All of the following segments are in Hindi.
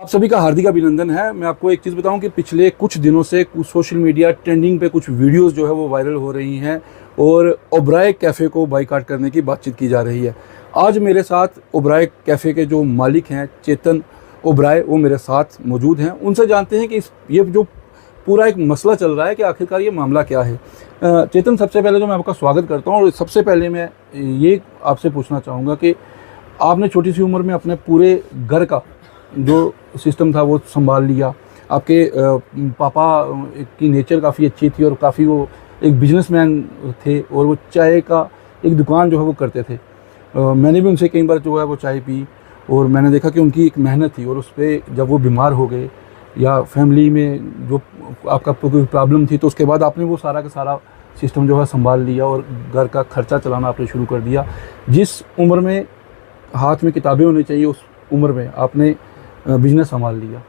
आप सभी का हार्दिक अभिनंदन है। मैं आपको एक चीज़ बताऊं कि पिछले कुछ दिनों से सोशल मीडिया ट्रेंडिंग पे कुछ वीडियोस जो है वो वायरल हो रही हैं और ओबराय कैफ़े को बाइकाट करने की बातचीत की जा रही है। आज मेरे साथ ओबराय कैफ़े के जो मालिक हैं चेतन ओबराय, वो मेरे साथ मौजूद हैं। उनसे जानते हैं कि ये जो पूरा एक मसला चल रहा है कि आखिरकार ये मामला क्या है। चेतन, सबसे पहले तो मैं आपका स्वागत करता हूँ और सबसे पहले मैं ये आपसे पूछना चाहूँगा कि आपने छोटी सी उम्र में अपने पूरे घर का जो सिस्टम था वो संभाल लिया। आपके पापा की नेचर काफ़ी अच्छी थी और काफ़ी वो एक बिजनेसमैन थे और वो चाय का एक दुकान जो है वो करते थे। मैंने भी उनसे कई बार जो है वो चाय पी और मैंने देखा कि उनकी एक मेहनत थी और उस पर जब वो बीमार हो गए या फैमिली में जो आपका कोई प्रॉब्लम थी तो उसके बाद आपने वो सारा का सारा सिस्टम जो है संभाल लिया और घर का खर्चा चलाना आपने शुरू कर दिया। जिस उम्र में हाथ में किताबें होनी चाहिए उस उम्र में आपने बिजनेस संभाल लिया।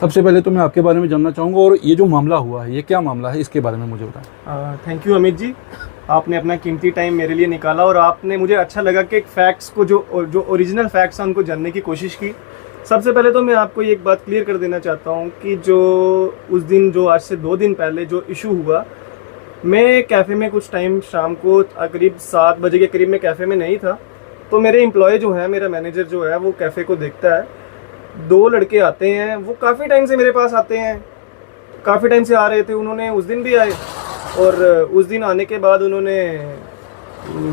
सबसे पहले तो मैं आपके बारे में जानना चाहूँगा और ये जो मामला हुआ है ये क्या मामला है, इसके बारे में मुझे बताएं। थैंक यू अमित जी, आपने अपना कीमती टाइम मेरे लिए निकाला और आपने मुझे अच्छा लगा कि फैक्ट्स को जो ओरिजिनल फैक्ट्स हैं उनको जानने की कोशिश की। सबसे पहले तो मैं आपको एक बात क्लियर कर देना चाहता हूँ कि जो उस दिन जो आज से 2 दिन पहले जो इशू हुआ, मैं कैफ़े में कुछ टाइम शाम को करीब 7 बजे के करीब में कैफ़े में नहीं था। तो मेरे एम्प्लॉय जो है, मेरा मैनेजर जो है वो कैफ़े को देखता है। 2 लड़के आते हैं, वो काफ़ी टाइम से मेरे पास आते हैं, काफ़ी टाइम से आ रहे थे। उन्होंने उस दिन भी आए और उस दिन आने के बाद उन्होंने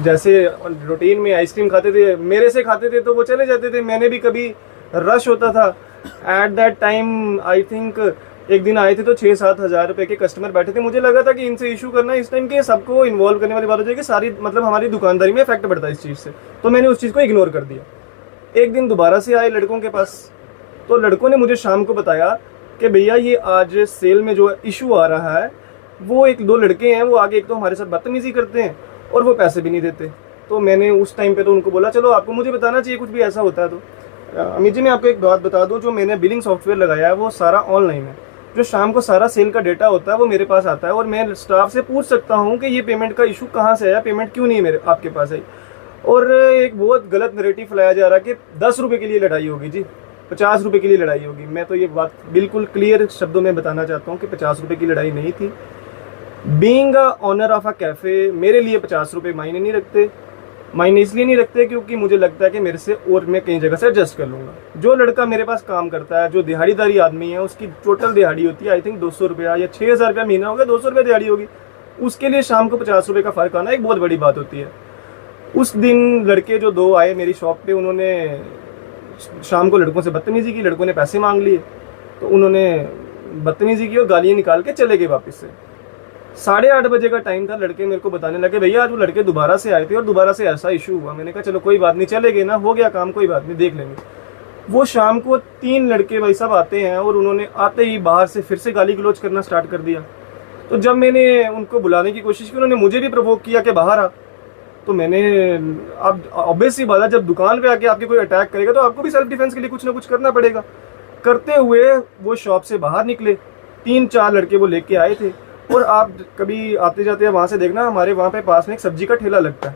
जैसे रूटीन में आइसक्रीम खाते थे, मेरे से खाते थे तो वो चले जाते थे। मैंने भी कभी रश होता था at that time, I think एक दिन आए थे तो 6-7 हज़ार रुपये के कस्टमर बैठे थे। मुझे लगा था कि इनसे इशू करना इस टाइम के सबको इन्वॉल्व करने वाली बात हो जाएगी, सारी मतलब हमारी दुकानदारी में इफेक्ट पड़ता है इस चीज़ से। तो मैंने उस चीज़ को इग्नोर कर दिया। एक दिन दोबारा से आए लड़कों के पास, तो लड़कों ने मुझे शाम को बताया कि भैया ये आज सेल में जो इशू आ रहा है, वो 1-2 लड़के हैं, वो आगे एक तो हमारे साथ बदतमीजी करते हैं और वो पैसे भी नहीं देते। तो मैंने उस टाइम पे तो उनको बोला चलो आपको मुझे बताना चाहिए कुछ भी ऐसा होता है तो। अमित जी, मैं आपको एक बात बता दूं, जो मैंने बिलिंग सॉफ्टवेयर लगाया है वो सारा ऑनलाइन है। जो शाम को सारा सेल का डेटा होता है वो मेरे पास आता है और मैं स्टाफ से पूछ सकता हूँ कि ये पेमेंट का इशू कहाँ से आया, पेमेंट क्यों नहीं है मेरे आपके पास आई। और एक बहुत गलत नैरेटिव फैलाया जा रहा है कि 10 रुपये के लिए लड़ाई होगी जी, 50 रुपये के लिए लड़ाई होगी। मैं तो ये बात बिल्कुल क्लियर शब्दों में बताना चाहता हूँ कि 50 रुपये की लड़ाई नहीं थी। Being a owner of a cafe, मेरे लिए 50 रुपये मायने नहीं रखते। मायने इसलिए नहीं रखते क्योंकि मुझे लगता है कि मेरे से और मैं कई जगह से एडजस्ट कर लूँगा। जो लड़का मेरे पास काम करता है, जो दिहाड़ीदारी आदमी है, उसकी टोटल दिहाड़ी होती है आई थिंक 200 रुपया या 6,000 रुपया महीना होगा, 200 रुपये दिहाड़ी होगी। उसके लिए शाम को 50 रुपये का फ़र्क आना एक बहुत बड़ी बात होती है। उस दिन लड़के जो 2 आए मेरी शॉप पे, उन्होंने शाम को लड़कों से बदतमीज़ी की। लड़कों ने पैसे मांग लिए तो उन्होंने बदतमीज़ी की और गालियाँ निकाल के चले गए वापस से। 8:30 बजे का टाइम था। लड़के मेरे को बताने लगे भैया आज वो लड़के दोबारा से आए थे और दोबारा से ऐसा इशू हुआ। मैंने कहा चलो कोई बात नहीं, चले गए ना, हो गया काम, कोई बात नहीं, देख लेंगे। वो शाम को 3 लड़के भाई साहब आते हैं और उन्होंने आते ही बाहर से फिर से गाली गलौज करना स्टार्ट कर दिया। तो जब मैंने उनको बुलाने की कोशिश की, उन्होंने मुझे भी प्रवोक किया कि बाहर आ। तो मैंने, अब ऑब्वियस सी बात है, जब दुकान पे आके आपके कोई अटैक करेगा तो आपको भी सेल्फ डिफेंस के लिए कुछ ना कुछ करना पड़ेगा। करते हुए वो शॉप से बाहर निकले, 3-4 लड़के वो लेके आए थे। और आप कभी आते जाते हैं वहाँ से देखना, हमारे वहाँ पे पास में एक सब्जी का ठेला लगता है,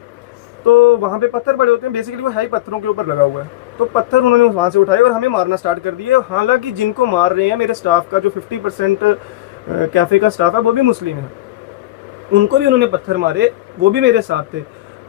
तो वहाँ पे पत्थर पड़े होते हैं, बेसिकली वो हाई पत्थरों के ऊपर लगा हुआ है। तो पत्थर उन्होंने वहाँ से उठाए और हमें मारना स्टार्ट कर दिए। हालांकि जिनको मार रहे हैं मेरे स्टाफ का जो 50% कैफ़े का स्टाफ है वो भी मुस्लिम है, उनको भी उन्होंने पत्थर मारे, वो भी मेरे साथ थे।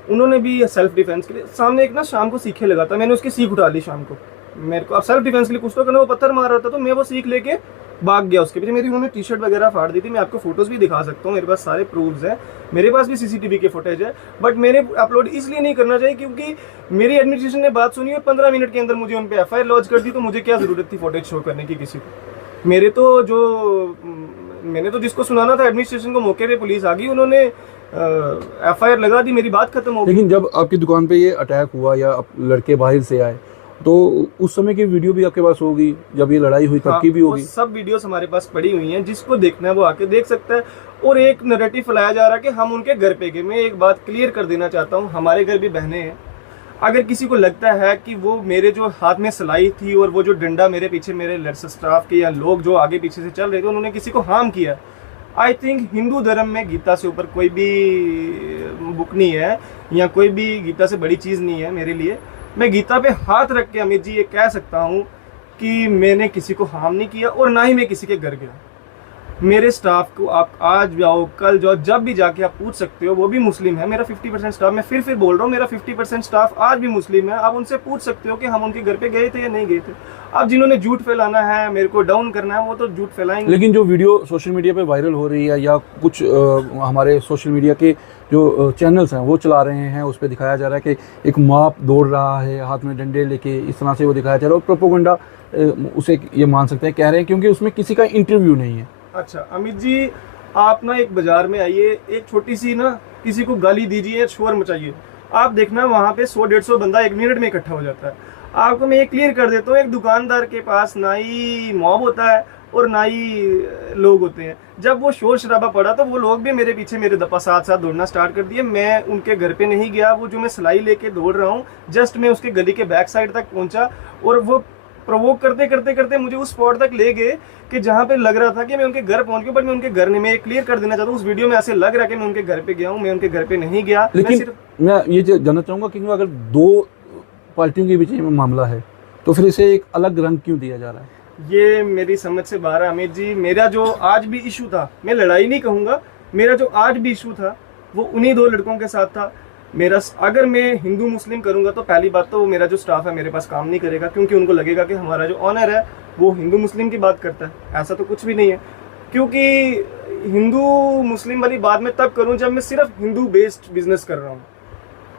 उन्होंने भी सेल्फ डिफेंस के लिए, सामने एक ना शाम को सीखे लगा था, मैंने उसकी सीख उठा ली शाम को। मेरे को अब सेल्फ डिफेंस के लिए कुछ तो करना, वो पत्थर मार रहा था तो मैं वो सीख लेके भाग गया उसके पीछे। मेरी उन्होंने टी-शर्ट वगैरह फाड़ दी थी, मैं आपको फोटोज़ भी दिखा सकता हूँ, मेरे पास सारे प्रूफ्स हैं, मेरे पास भी सीसीटीवी के फुटेज है। बट मैंने अपलोड इसलिए नहीं करना चाहिए क्योंकि मेरी एडमिनिस्ट्रेशन ने बात सुनी और 15 मिनट के अंदर मुझे उन पर FIR लॉन्च कर दी। तो मुझे क्या ज़रूरत थी फुटेज शो करने की किसी को। मैंने तो जिसको सुनाना था एडमिनिस्ट्रेशन को, मौके पे पुलिस आ गई, उन्होंने FIR लगा दी, मेरी बात खत्म हो गई। लेकिन जब आपकी दुकान पे ये अटैक हुआ या लड़के बाहर से आए तो उस समय की वीडियो भी आपके पास होगी, जब ये लड़ाई हुई तब की भी होगी। सब वीडियोस हमारे पास पड़ी हुई हैं, जिसको देखना है वो आके देख सकता है। और एक नैरेटिव फैलाया जा रहा है कि हम उनके घर पे गए। मैं एक बात क्लियर कर देना चाहता हूँ, हमारे घर भी बहनें हैं। अगर किसी को लगता है कि वो मेरे जो हाथ में सिलाई थी और वो जो डंडा मेरे पीछे मेरे स्टाफ के या लोग जो आगे पीछे से चल रहे थे उन्होंने किसी को हार्म किया, आई थिंक हिंदू धर्म में गीता से ऊपर कोई भी बुक नहीं है या कोई भी गीता से बड़ी चीज़ नहीं है मेरे लिए। मैं गीता पे हाथ रख के अमित जी ये कह सकता हूँ कि मैंने किसी को हार्म नहीं किया और ना ही मैं किसी के घर गया। मेरे स्टाफ को आप आज भी आओ, कल जाओ, जब भी जाके आप पूछ सकते हो, वो भी मुस्लिम है। मेरा 50% स्टाफ, मैं फिर बोल रहा हूँ, मेरा 50% स्टाफ आज भी मुस्लिम है। आप उनसे पूछ सकते हो कि हम उनके घर पे गए थे या नहीं गए थे। अब जिन्होंने झूठ फैलाना है, मेरे को डाउन करना है, वो तो झूठ फैलाएंगे। लेकिन जो वीडियो सोशल मीडिया पे वायरल हो रही है या कुछ हमारे सोशल मीडिया के जो चैनल्स हैं वो चला रहे हैं, उस पर दिखाया जा रहा है कि एक माँ दौड़ रहा है हाथ में डंडे लेके, इस तरह से वो दिखाया जा रहा है। और प्रोपोगंडा उसे ये मान सकते हैं, कह रहे हैं, क्योंकि उसमें किसी का इंटरव्यू नहीं है। अच्छा अमित जी, आप ना एक बाजार में आइए, एक छोटी सी ना किसी को गाली दीजिए, शोर मचाइए, आप देखना वहाँ पे 100-150 बंदा 1 मिनट में इकट्ठा हो जाता है। आपको मैं ये क्लियर कर देता हूँ, एक दुकानदार के पास ना ही मॉब होता है और ना ही लोग होते हैं। जब वो शोर शराबा पड़ा तो वो लोग भी मेरे पीछे मेरे साथ साथ दौड़ना स्टार्ट कर दिए। मैं उनके घर पे नहीं गया, वो जो मैं सिलाई लेके दौड़ रहा हूँ, जस्ट मैं उसके गली के बैक साइड तक पहुंचा और वो प्रोवोक करते करते करते मुझे उस स्पॉट तक ले गए कि जहाँ पे लग रहा था कि मैं उनके घर पहुंच गया। बट मैं उनके घर नहीं, मैं क्लियर कर देना चाहता हूँ, उस वीडियो में ऐसे लग रहा है कि मैं उनके घर पे गया हूँ, मैं उनके घर पे नहीं गया। लेकिन मैं ये जानना चाहूँगा कि अगर दो पार्टियों के बीच में मामला है तो फिर इसे एक अलग रंग क्यों दिया जा रहा है? ये मेरी समझ से बाहर है अमित जी। मेरा जो आज भी इशू था, मैं लड़ाई नहीं कहूँगा, मेरा जो आज भी इशू था वो उन्हीं 2 लड़कों के साथ था। मेरा अगर मैं हिंदू मुस्लिम करूंगा तो पहली बात तो मेरा जो स्टाफ है मेरे पास काम नहीं करेगा, क्योंकि उनको लगेगा कि हमारा जो ऑनर है वो हिंदू मुस्लिम की बात करता है। ऐसा तो कुछ भी नहीं है, क्योंकि हिंदू मुस्लिम वाली बात मैं तब करूं जब मैं सिर्फ हिंदू बेस्ड बिजनेस कर रहा हूं।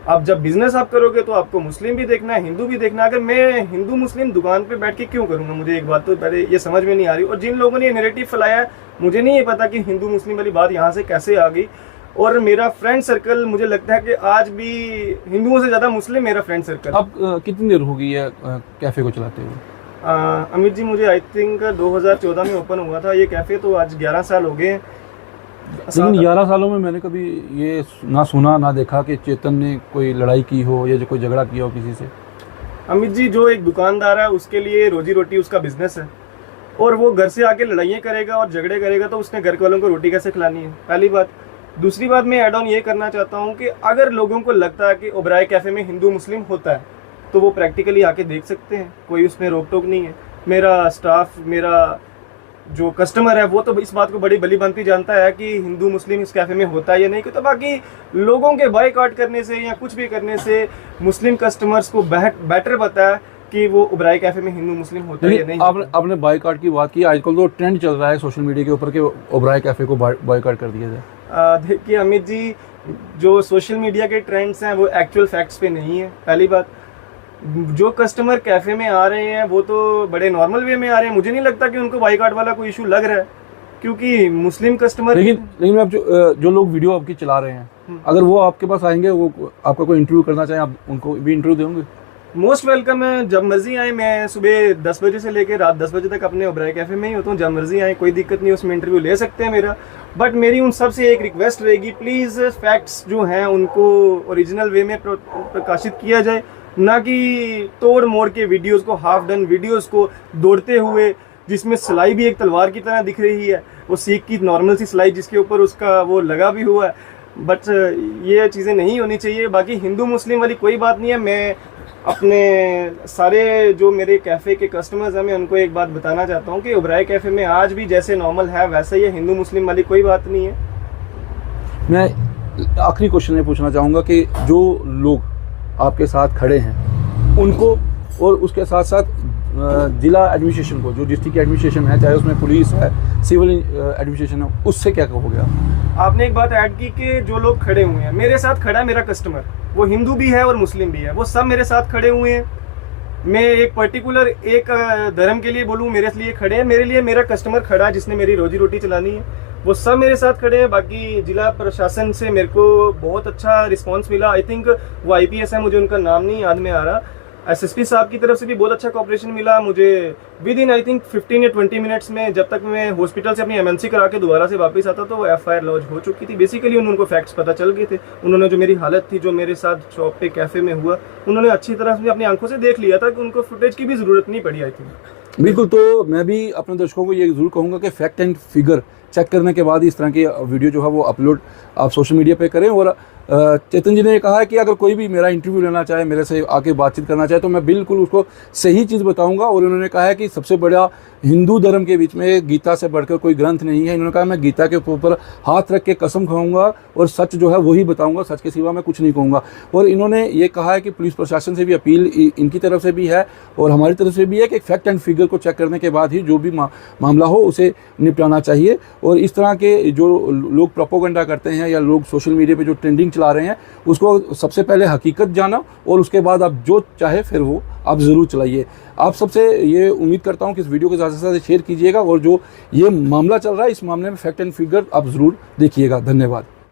अब जब बिजनेस आप करोगे तो आपको मुस्लिम भी देखना है, हिंदू भी देखना है। अगर मैं हिंदू मुस्लिम दुकान पे बैठ के क्यों करूंगा? मुझे एक बात तो पहले ये समझ में नहीं आ रही। और जिन लोगों ने ये नैरेटिव फैलाया है, मुझे नहीं ये पता कि हिंदू मुस्लिम वाली बात यहाँ से कैसे आ गई। और मेरा फ्रेंड सर्कल, मुझे लगता है कि आज भी हिंदुओं से ज़्यादा मुस्लिम मेरा फ्रेंड सर्कल। अब कितनी देर हो गई है कैफ़े को चलाते हुए? अमित जी, मुझे आई थिंक 2014 में ओपन हुआ था ये कैफ़े, तो आज 11 साल हो गए हैं। लेकिन 11 सालों में मैंने कभी ये ना सुना ना देखा कि चेतन ने कोई लड़ाई की हो या जो कोई झगड़ा किया हो किसी से। अमित जी, जो एक दुकानदार है उसके लिए रोजी रोटी उसका बिजनेस है, और वो घर से आके लड़ाइयाँ करेगा और झगड़े करेगा तो उसने घर वालों को रोटी कैसे खिलानी है? पहली बात। दूसरी बात, मैं ऐड ऑन ये करना चाहता हूँ कि अगर लोगों को लगता है कि ओबराय कैफ़े में हिंदू मुस्लिम होता है तो वो प्रैक्टिकली आके देख सकते हैं, कोई उसमें रोक टोक नहीं है। मेरा स्टाफ, मेरा जो कस्टमर है वो तो इस बात को बड़ी भली भांति जानता है कि हिंदू मुस्लिम इस कैफ़े में होता है या नहीं। तो बाकी लोगों के बायकॉट करने से या कुछ भी करने से मुस्लिम कस्टमर्स को बेटर पता है कि वो ओबराय कैफ़े में हिंदू मुस्लिम होता है या नहीं। आपने बायकॉट की बात की, आजकल तो ट्रेंड चल रहा है सोशल मीडिया के ऊपर कि ओबराय कैफ़े को बायकॉट कर दिया जाए। देखिए अमित जी, जो सोशल मीडिया के ट्रेंड्स हैं वो एक्चुअल फैक्ट्स पे नहीं है। पहली बात, जो कस्टमर कैफ़े में आ रहे हैं वो तो बड़े नॉर्मल वे में आ रहे हैं। मुझे नहीं लगता कि उनको बाइकआउट वाला कोई इशू लग रहा है, क्योंकि मुस्लिम कस्टमर। लेकिन आप जो लोग वीडियो आपकी चला रहे हैं, अगर वो आपके पास आएंगे, वो आपका कोई इंटरव्यू करना चाहें, आप उनको भी इंटरव्यू देंगे? मोस्ट वेलकम है, जब मर्जी आए। मैं सुबह 10 बजे से लेकर रात 10 बजे तक अपने ओबराय कैफ़े में ही होता हूँ। जब मर्जी आए, कोई दिक्कत नहीं, उसमें इंटरव्यू ले सकते हैं मेरा। बट मेरी उन सब से एक रिक्वेस्ट रहेगी, प्लीज़ फैक्ट्स जो हैं उनको ओरिजिनल वे में प्रकाशित किया जाए, ना कि तोड़ मोड़ के वीडियोस को, हाफ डन वीडियोस को दौड़ते हुए, जिसमें सिलाई भी एक तलवार की तरह दिख रही है, वो सीख की नॉर्मल सी सिलाई जिसके ऊपर उसका वो लगा भी हुआ है। बट ये चीज़ें नहीं होनी चाहिए। बाकी हिंदू मुस्लिम वाली कोई बात नहीं है। मैं अपने सारे जो मेरे कैफ़े के कस्टमर्स हैं, मैं उनको एक बात बताना चाहता हूँ कि ओबराय कैफ़े में आज भी जैसे नॉर्मल है वैसे ही है, हिंदू मुस्लिम वाली कोई बात नहीं है। मैं आखिरी क्वेश्चन ये पूछना चाहूँगा कि जो लोग आपके साथ खड़े हैं उनको, और उसके साथ साथ जिला एडमिनिस्ट्रेशन को, जो डिस्ट्रिक्ट एडमिनिस्ट्रेशन है, चाहे उसमें पुलिस है, सिविल एडमिनिस्ट्रेशन है, उससे क्या कहोगे आप? आपने एक बात ऐड की कि जो लोग खड़े हुए हैं, मेरे साथ खड़ा है मेरा कस्टमर, वो हिंदू भी है और मुस्लिम भी है, वो सब मेरे साथ खड़े हुए हैं। मैं एक पर्टिकुलर एक धर्म के लिए बोलूँ, मेरे लिए खड़े हैं, मेरे लिए मेरा कस्टमर खड़ा है जिसने मेरी रोजी रोटी चलानी है, वो सब मेरे साथ खड़े हैं। बाकी जिला प्रशासन से मेरे को बहुत अच्छा रिस्पांस मिला। आई थिंक वो IPS है, मुझे उनका नाम नहीं याद में आ रहा। SSP साहब की तरफ से भी बहुत अच्छा कोऑपरेशन मिला मुझे। विद इन आई थिंक 15 या 20 मिनट्स में, जब तक मैं हॉस्पिटल से अपनी MNC करा के दोबारा से वापस आता तो FIR लॉन्च हो चुकी थी। बेसिकली उनको फैक्ट्स पता चल गए थे। उन्होंने जो मेरी हालत थी, जो मेरे साथ शॉप पे कैफ़े में हुआ, उन्होंने अच्छी तरह से अपनी आंखों से देख लिया था कि उनको फुटेज की भी ज़रूरत नहीं पड़ी। आई थिंक बिल्कुल। तो मैं भी अपने दर्शकों को ये ज़रूर कहूँगा कि फैक्ट एंड फिगर चेक करने के बाद ही इस तरह की वीडियो जो है वो अपलोड आप सोशल मीडिया पे करें। और चेतन जी ने कहा है कि अगर कोई भी मेरा इंटरव्यू लेना चाहे, मेरे से आके बातचीत करना चाहे, तो मैं बिल्कुल उसको सही चीज़ बताऊंगा। और उन्होंने कहा है कि सबसे बड़ा हिंदू धर्म के बीच में गीता से बढ़कर कोई ग्रंथ नहीं है। इन्होंने कहा मैं गीता के ऊपर हाथ रख के कसम खाऊंगा और सच जो है वही बताऊंगा, सच के सिवा मैं कुछ नहीं कहूँगा। और इन्होंने ये कहा है कि पुलिस प्रशासन से भी अपील इनकी तरफ से भी है और हमारी तरफ से भी है कि फैक्ट एंड फिगर को चेक करने के बाद ही जो भी मामला हो उसे निपटाना चाहिए। और इस तरह के जो लोग प्रोपोगंडा करते हैं या लोग सोशल मीडिया पे जो ट्रेंडिंग चला रहे हैं, उसको सबसे पहले हकीकत जाना और उसके बाद आप जो चाहे फिर वो आप ज़रूर चलाइए। आप सबसे ये उम्मीद करता हूँ कि इस वीडियो को ज़्यादा से ज़्यादा शेयर कीजिएगा और जो ये मामला चल रहा है इस मामले में फैक्ट एंड फिगर आप ज़रूर देखिएगा। धन्यवाद।